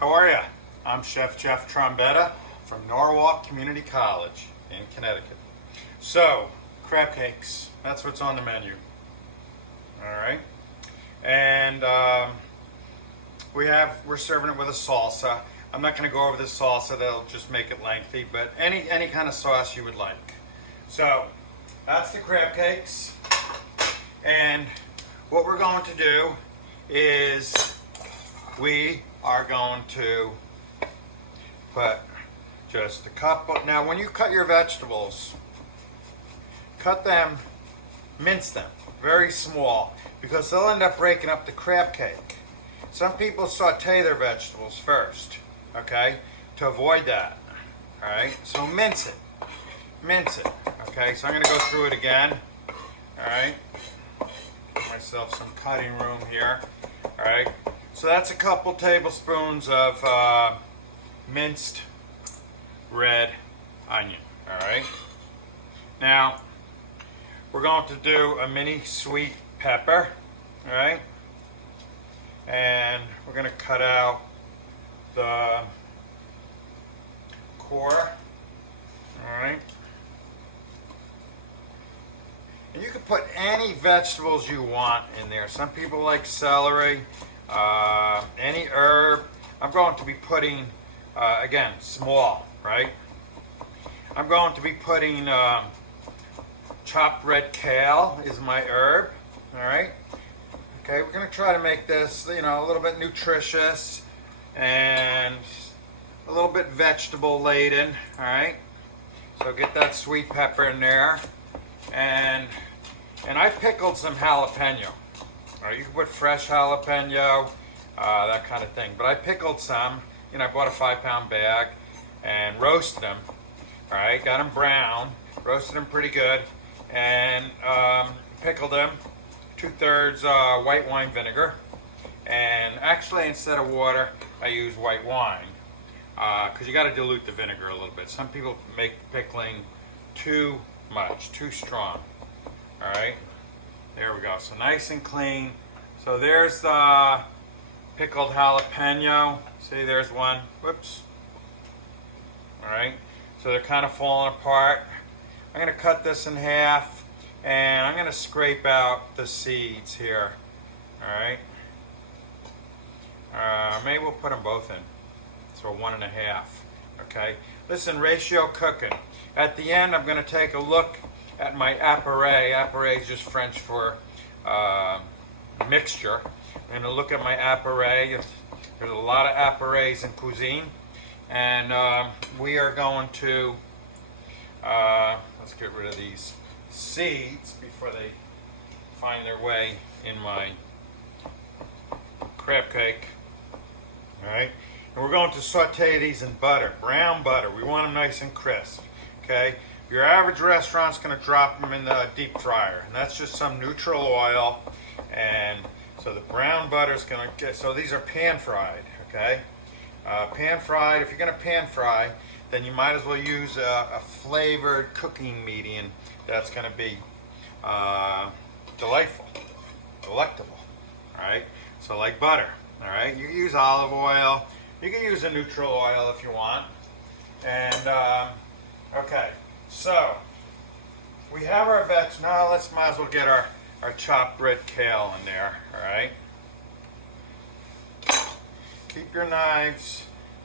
How are ya? I'm Chef Jeff Trombetta from Norwalk Community College in Connecticut. So, crab cakes, that's what's on the menu. Alright? And we're serving it with a salsa. I'm not going to go over the salsa, that'll just make it lengthy, but any kind of sauce you would like. So, that's the crab cakes. And what we're going to do is we are going to put just a couple. Now when you cut your vegetables, cut them, mince them very small, because they'll end up breaking up the crab cake. Some people saute their vegetables first, okay, to avoid that. All right, so mince it, okay. So I'm going to go through it again. All right, give myself some cutting room here. All right, so that's a couple tablespoons of minced red onion. All right, now we're going to do a mini sweet pepper. All right, and we're going to cut out the core. All right, and you can put any vegetables you want in there. Some people like celery, any herb. I'm going to be putting, again, small, right? I'm going to be putting chopped red kale is my herb, all right? Okay, we're going to try to make this, a little bit nutritious and a little bit vegetable laden, all right? So get that sweet pepper in there. And I pickled some jalapeno. All right, you can put fresh jalapeno, that kind of thing. But I pickled some. I bought a 5-pound bag and roasted them. All right, got them brown, roasted them pretty good, and pickled them. 2/3 white wine vinegar. And actually, instead of water, I use white wine because you got to dilute the vinegar a little bit. Some people make pickling too much, too strong. All right, there we go. So nice and clean. So there's the pickled jalapeno. See, there's one. Whoops. All right, so they're kind of falling apart. I'm going to cut this in half, and I'm going to scrape out the seeds here. All right, maybe we'll put them both in. So 1.5. Okay, listen, ratio cooking. At the end, I'm going to take a look at my appareil. Appareil is just French for mixture. I'm going to look at my appareil. There's a lot of appareils in cuisine. And we are going to, let's get rid of these seeds before they find their way in my crab cake. All right. And we're going to saute these in butter, brown butter. We want them nice and crisp. Okay. Your average restaurant's going to drop them in the deep fryer, and that's just some neutral oil. And so the brown butter is going to get. So these are pan fried. Okay. Pan fried. If you're going to pan fry, then you might as well use a flavored cooking medium that's going to be delightful, delectable. All right. So like butter. All right. You can use olive oil. You can use a neutral oil if you want. And okay. So we have our veg. Now might as well get our chopped red kale in there. All right. Keep your knives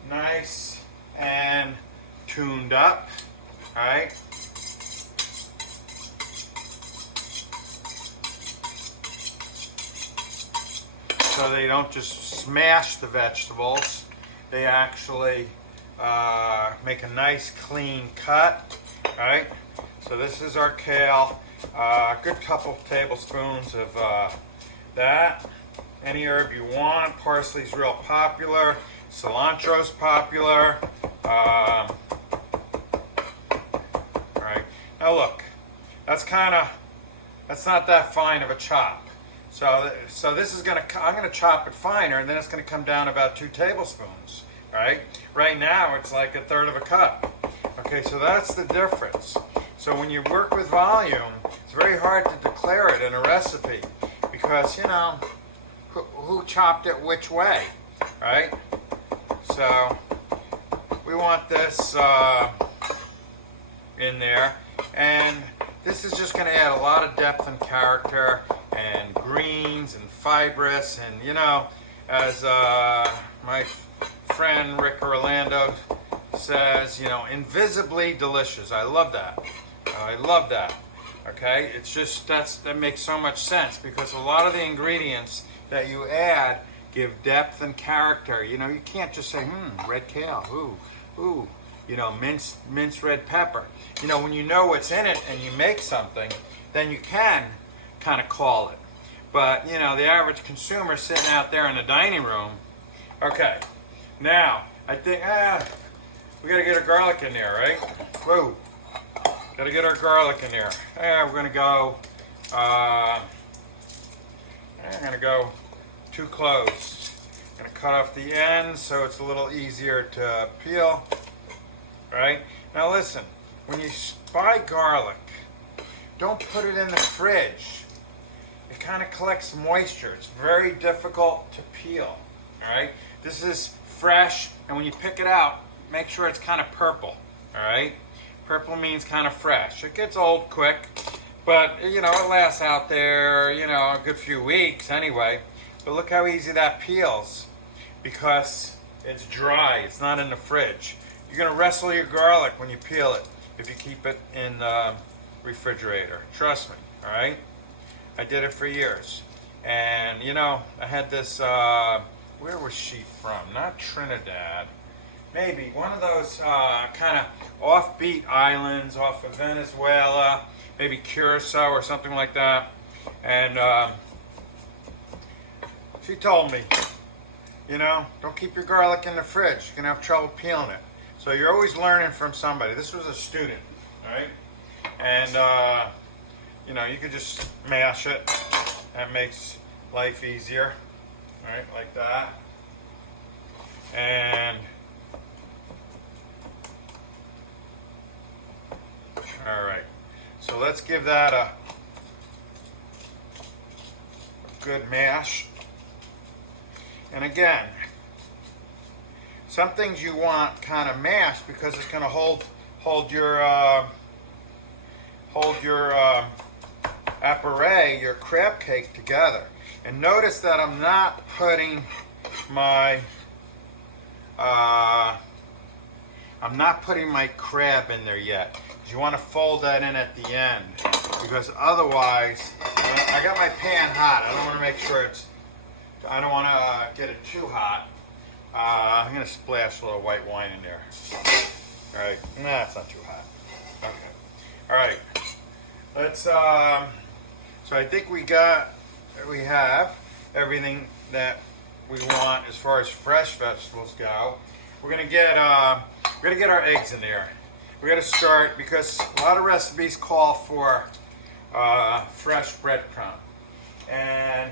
nice and tuned up. All right. So they don't just smash the vegetables. They actually make a nice clean cut. All right. So this is our kale. A good couple tablespoons of that. Any herb you want. Parsley's real popular. Cilantro's popular. All right. Now look, that's not that fine of a chop. So this is I'm gonna chop it finer, and then it's gonna come down about 2 tablespoons. Right? Right now it's like 1/3 of a cup. Okay, so that's the difference. So when you work with volume, it's very hard to declare it in a recipe because who chopped it which way, right? So we want this in there, and this is just going to add a lot of depth and character and greens and fibrous, and you know, as my friend Rick Orlando says, you know, invisibly delicious. I love that. I love that. Okay, it's just that makes so much sense, because a lot of the ingredients that you add give depth and character. You know, you can't just say, red kale, ooh, you know, minced red pepper. You know, when you know what's in it and you make something, then you can kind of call it. But, you know, the average consumer sitting out there in the dining room, okay, now, I think, we gotta get our garlic in there, right? Whoa, gotta get our garlic in there. We're gonna go, I'm gonna go 2 cloves. I'm gonna cut off the ends so it's a little easier to peel. Right? Now listen, when you buy garlic, don't put it in the fridge. It kind of collects moisture. It's very difficult to peel. Alright? This is fresh, and when you pick it out, make sure it's kind of purple. Alright? Purple means kind of fresh. It gets old quick, but you know, it lasts out there, you know, a good few weeks anyway. But look how easy that peels, because it's dry, it's not in the fridge. You're gonna wrestle your garlic when you peel it if you keep it in the refrigerator. Trust me, all right? I did it for years. And you know, I had this, where was she from? Not Trinidad. Maybe one of those kind of offbeat islands off of Venezuela, maybe Curacao or something like that. And she told me, you know, don't keep your garlic in the fridge. You're gonna have trouble peeling it. So you're always learning from somebody. This was a student, right? And you know, you could just mash it. That makes life easier, right? Like that. And all right. So let's give that a good mash. And again, some things you want kind of mashed because it's going to hold your appareil, your crab cake together. And notice that I'm not putting my crab in there yet. You want to fold that in at the end, because otherwise, I got my pan hot. I don't want to make sure I don't want to get it too hot. I'm going to splash a little white wine in there. All right. Nah, it's not too hot. Okay. All right. Let's, so I think we have everything that we want as far as fresh vegetables go. We're going to get our eggs in there. We're going to start, because a lot of recipes call for fresh breadcrumb. And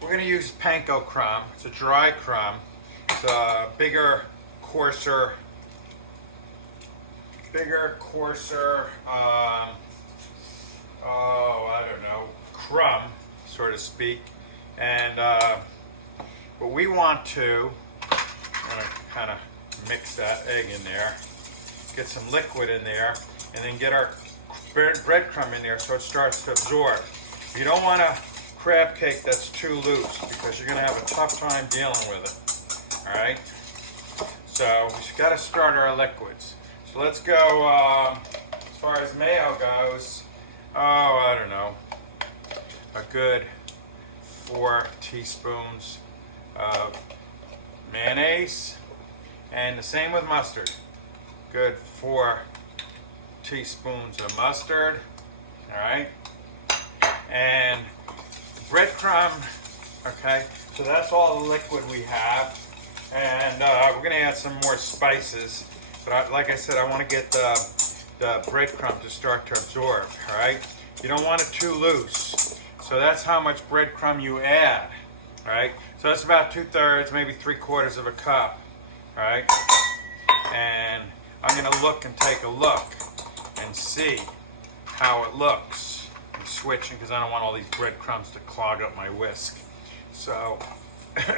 we're going to use panko crumb. It's a dry crumb. It's a bigger, coarser, I don't know, crumb, so to speak. And what we want to, I'm going to kind of mix that egg in there, get some liquid in there, and then get our breadcrumb in there so it starts to absorb. You don't want a crab cake that's too loose, because you're going to have a tough time dealing with it. All right? So we've got to start our liquids. So let's go, as far as mayo goes, I don't know, a good 4 teaspoons of mayonnaise, and the same with mustard. Good 4 teaspoons of mustard, all right? And breadcrumb, okay? So that's all the liquid we have. And we're gonna add some more spices. But like I said, I wanna get the breadcrumb to start to absorb, all right? You don't want it too loose. So that's how much breadcrumb you add, all right? So that's about 2/3, maybe 3/4 of a cup, all right? And I'm gonna look and take a look and see how it looks. I'm switching because I don't want all these breadcrumbs to clog up my whisk. So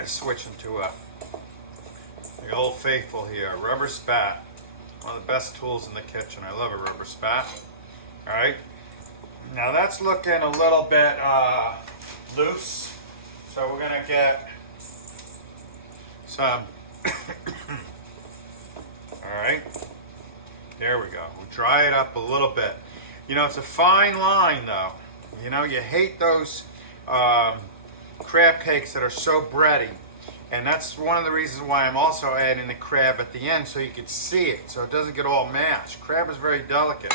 switching to a The old faithful here, rubber spat. One of the best tools in the kitchen. I love a rubber spat. All right. Now that's looking a little bit loose. So we're gonna get some, all right. There we go. We'll dry it up a little bit. You know, it's a fine line though. You know, you hate those crab cakes that are so bready. And that's one of the reasons why I'm also adding the crab at the end, so you can see it, so it doesn't get all mashed. Crab is very delicate.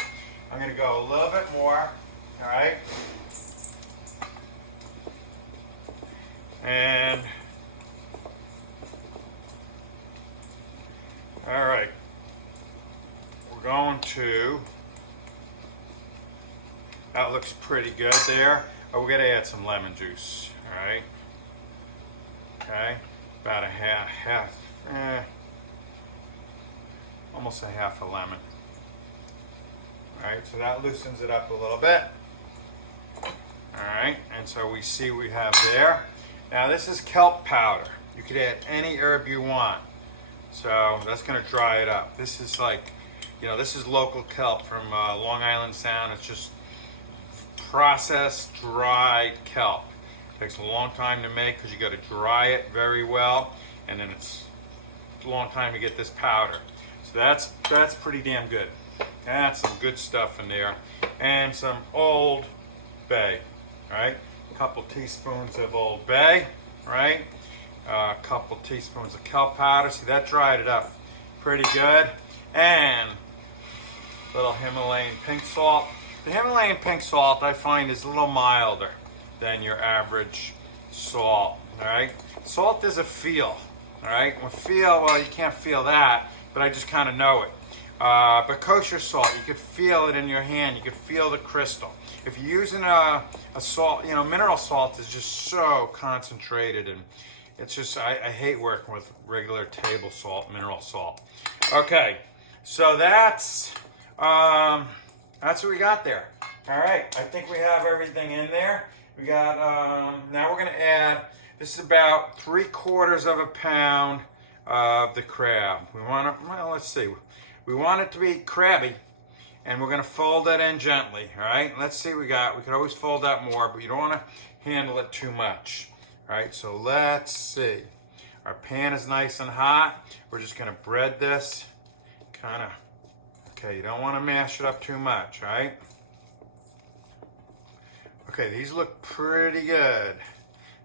I'm gonna go a little bit more, all right? And, all right. We're going to, that looks pretty good there. Oh, we're gonna add some lemon juice, all right? Okay, about almost a half a lemon. All right, so that loosens it up a little bit. All right, and so we see we have there. Now this is kelp powder. You could add any herb you want. So that's gonna dry it up. This is like, you know, this is local kelp from Long Island Sound. It's just processed dried kelp. It takes a long time to make because you got to dry it very well, and then it's a long time to get this powder. So that's pretty damn good. That's some good stuff in there, and some Old Bay. Right, a couple teaspoons of Old Bay. Right, a couple teaspoons of kelp powder. See, that dried it up pretty good, and a little Himalayan pink salt. The Himalayan pink salt I find is a little milder than your average salt. All right, salt is a feel. All right, well, you can't feel that, but I just kind of know it. But kosher salt, you could feel it in your hand. You could feel the crystal. If you're using a salt, you know, mineral salt is just so concentrated, and it's just, I hate working with regular table salt, mineral salt. Okay, so that's what we got there. All right, I think we have everything in there. We got, now we're gonna add, this is about 3/4 of a pound of the crab. We want it, well, let's see. We want it to be crabby, and we're gonna fold that in gently, all right? Let's see what we got. We could always fold that more, but you don't wanna handle it too much. All right, so let's see. Our pan is nice and hot. We're just gonna bread this, kinda, okay, you don't wanna mash it up too much, all right? Okay, these look pretty good.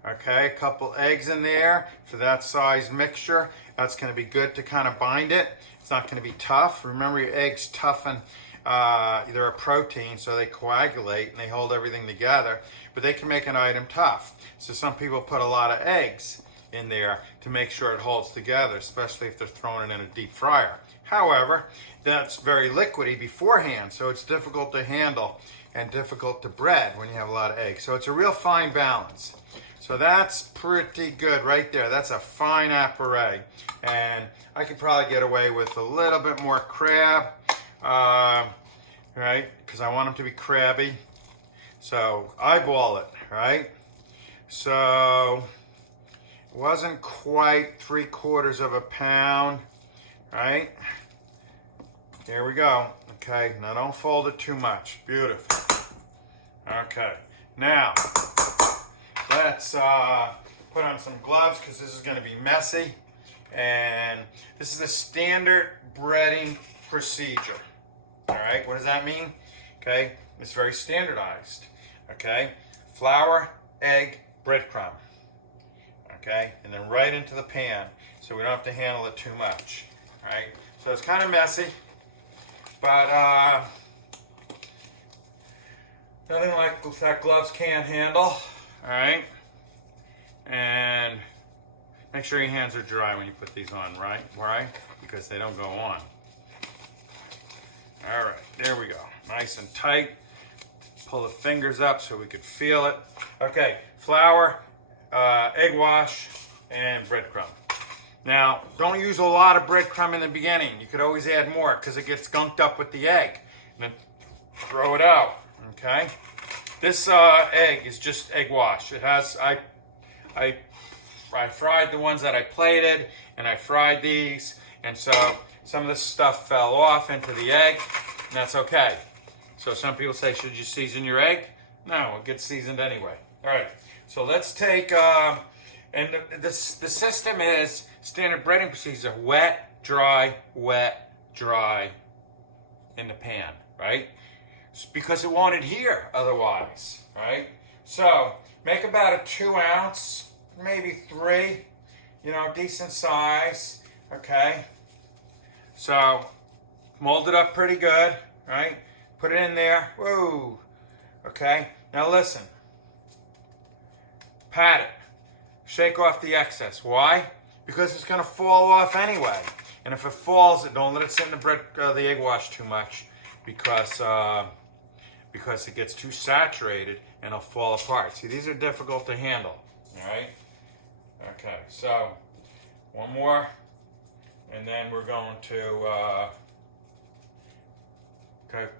Okay, a couple eggs in there for that size mixture. That's gonna be good to kind of bind it. It's not gonna be tough. Remember, your eggs toughen, they're a protein, so they coagulate and they hold everything together, but they can make an item tough. So some people put a lot of eggs in there to make sure it holds together, especially if they're throwing it in a deep fryer. However, that's very liquidy beforehand, so it's difficult to handle and difficult to bread when you have a lot of eggs. So it's a real fine balance. So that's pretty good right there. That's a fine appareil. And I could probably get away with a little bit more crab, right? Because I want them to be crabby. So eyeball it, right? So it wasn't quite 3/4 of a pound, right? Here we go. Okay, now don't fold it too much. Beautiful. Okay, now let's put on some gloves because this is going to be messy. And this is a standard breading procedure. All right, what does that mean? Okay, it's very standardized. Okay, flour, egg, breadcrumb. Okay, and then right into the pan so we don't have to handle it too much. All right, so it's kind of messy. But nothing like that gloves can't handle. All right, and make sure your hands are dry when you put these on, right? Right? Because they don't go on. All right, there we go. Nice and tight. Pull the fingers up so we could feel it. Okay, flour, egg wash, and breadcrumb. Now, don't use a lot of breadcrumb in the beginning. You could always add more because it gets gunked up with the egg. And then throw it out, okay? This egg is just egg wash. It has, I fried the ones that I plated, and I fried these, and so some of the stuff fell off into the egg, and that's okay. So some people say, should you season your egg? No, it gets seasoned anyway. All right, so let's take, and the system is standard breading procedure: wet, dry, in the pan, right? Because it won't adhere otherwise, right? So make about a 2 ounce, maybe 3, decent size, okay? So mold it up pretty good, right? Put it in there, whoa, okay? Now listen, pat it, shake off the excess. Why? Because it's gonna fall off anyway. And if it falls, don't let it sit in the egg wash too much, because it gets too saturated and it'll fall apart. See, these are difficult to handle, all right? Okay, so one more, and then we're going to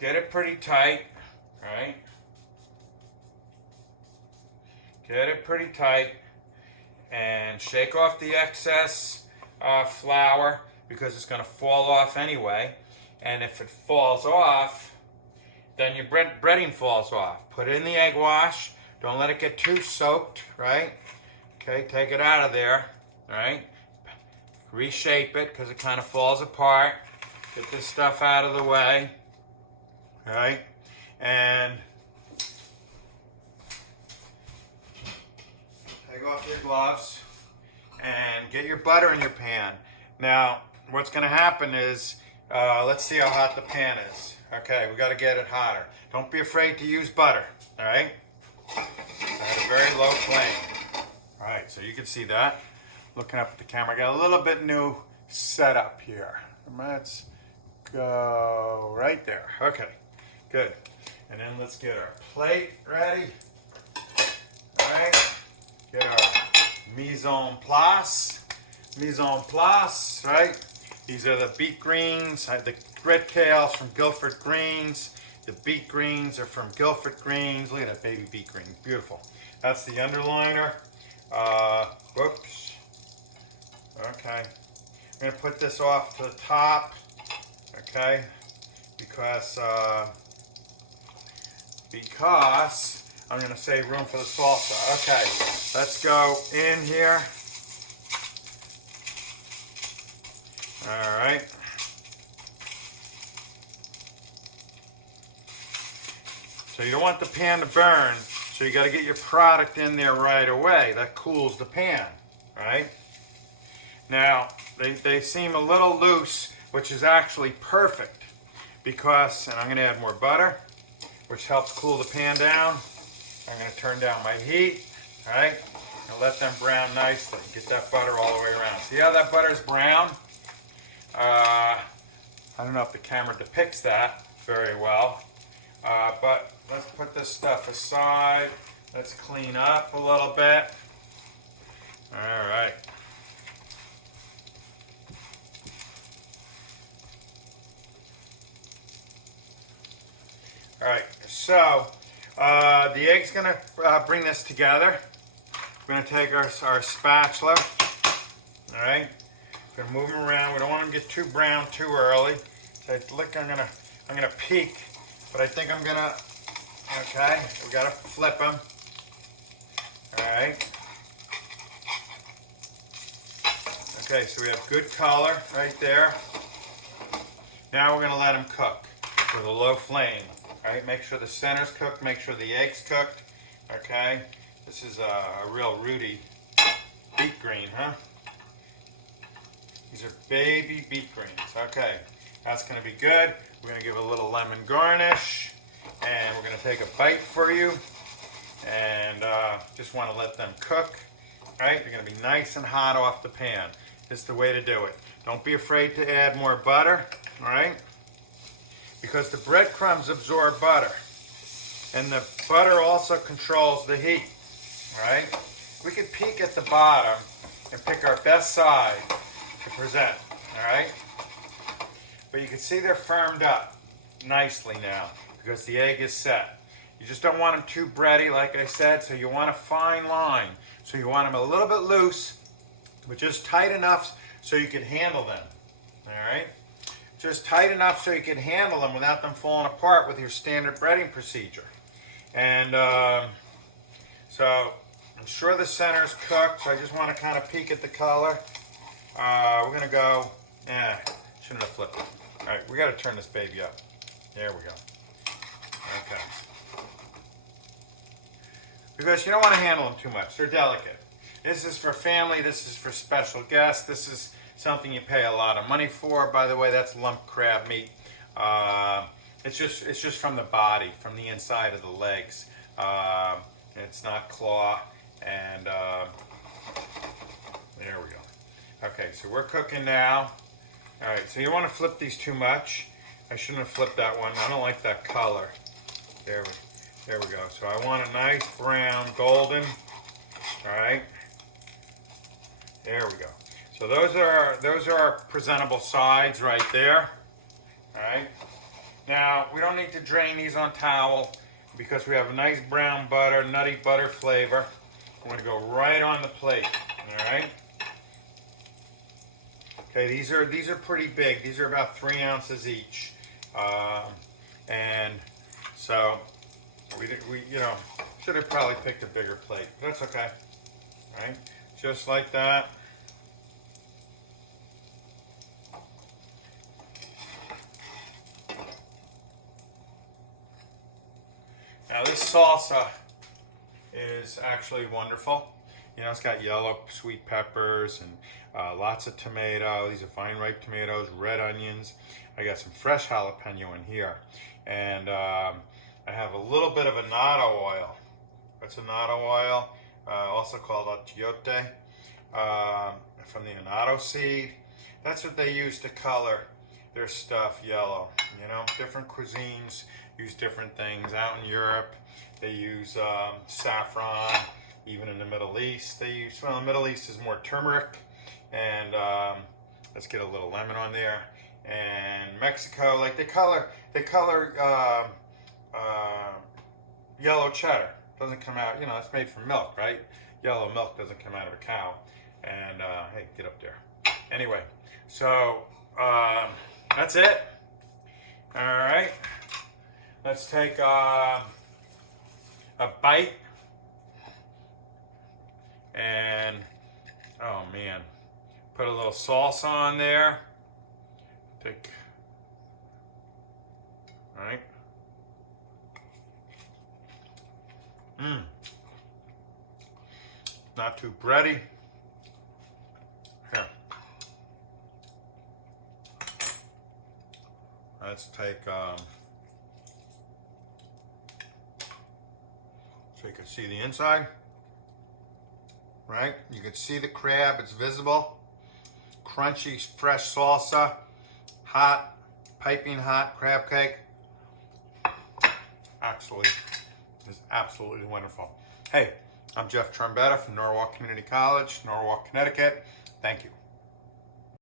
get it pretty tight, right? Get it pretty tight and shake off the excess flour, because it's going to fall off anyway. And if it falls off, then your breading falls off. Put it in the egg wash. Don't let it get too soaked, right? Okay, take it out of there, all right? Reshape it, because it kind of falls apart. Get this stuff out of the way, all right? And take off your gloves and get your butter in your pan. Now, what's going to happen is, let's see how hot the pan is. Okay, we got to get it hotter. Don't be afraid to use butter, all right? At a very low flame. All right, so you can see that. Looking up at the camera, I got a little bit new setup here. Let's go right there. Okay, good. And then let's get our plate ready. All right, get our mise en place. Mise en place, right? These are the beet greens, the red kales from Guilford Greens. The beet greens are from Guilford Greens. Look at that baby beet green, beautiful. That's the underliner. Whoops. Okay. I'm gonna put this off to the top, okay? Because I'm gonna save room for the salsa. Okay, let's go in here. All right. So you don't want the pan to burn, so you got to get your product in there right away. That cools the pan, right? Now, they seem a little loose, which is actually perfect, because, and I'm going to add more butter, which helps cool the pan down. I'm going to turn down my heat, all right? And let them brown nicely. Get that butter all the way around. See how that butter's brown? I don't know if the camera depicts that very well, but let's put this stuff aside. Let's clean up a little bit. All right. All right, so the egg's gonna bring this together. We're gonna take our spatula, all right? We're gonna move them around. We don't want them to get too brown too early. So look, I'm gonna peek, but I think I'm gonna. Okay, we gotta flip them. All right. Okay, so we have good color right there. Now we're gonna let them cook with a low flame. All right, make sure the center's cooked. Make sure the egg's cooked. Okay, this is a real rooty beet green, huh? These are baby beet greens. Okay, that's going to be good. We're going to give it a little lemon garnish, and we're going to take a bite for you, and just want to let them cook. All right, they're going to be nice and hot off the pan. This is the way to do it. Don't be afraid to add more butter, all right? Because the breadcrumbs absorb butter, and the butter also controls the heat, all right? We could peek at the bottom and pick our best side to present, all right? But you can see they're firmed up nicely now because the egg is set. You just don't want them too bready, like I said, so you want a fine line. So you want them a little bit loose, but just tight enough so you can handle them. All right, just tight enough so you can handle them without them falling apart with your standard breading procedure. And so I'm sure the center's cooked, so I just want to kind of peek at the color. We're gonna go, shouldn't have flipped it. All right, we got to turn this baby up. There we go. Okay. Because you don't want to handle them too much. They're delicate. This is for family. This is for special guests. This is something you pay a lot of money for. By the way, that's lump crab meat. It's just from the body, from the inside of the legs. It's not claw. And there we go. Okay, so we're cooking now. All right, so you don't want to flip these too much. I shouldn't have flipped that one. I don't like that color. There we go. So I want a nice brown, golden. All right. There we go. So those are our presentable sides right there. All right. Now we don't need to drain these on towel because we have a nice brown butter, nutty butter flavor. I'm going to go right on the plate. All right. Okay, these are pretty big. These are about 3 ounces each, and so we should have probably picked a bigger plate. But that's okay. All right, just like that. Now this salsa is actually wonderful. You know, it's got yellow sweet peppers and lots of tomato. These are fine ripe tomatoes, red onions. I got some fresh jalapeno in here. And I have a little bit of annatto oil. What's annatto oil? Also called achiote, from the annatto seed. That's what they use to color their stuff yellow. You know, different cuisines use different things. Out in Europe, they use saffron. Even in the Middle East, they use, well, the Middle East is more turmeric, and let's get a little lemon on there. And Mexico, like they color yellow cheddar. Doesn't come out, you know, it's made from milk, right? Yellow milk doesn't come out of a cow. And hey, get up there. Anyway, so that's it. All right, let's take a bite. And oh man, put a little salsa on there. Take, all right. Not too bready. Here. Let's take, so you can see the inside. Right? You can see the crab, it's visible. Crunchy, fresh salsa. Hot, piping hot crab cake. It's absolutely wonderful. Hey, I'm Jeff Trombetta from Norwalk Community College, Norwalk, Connecticut. Thank you.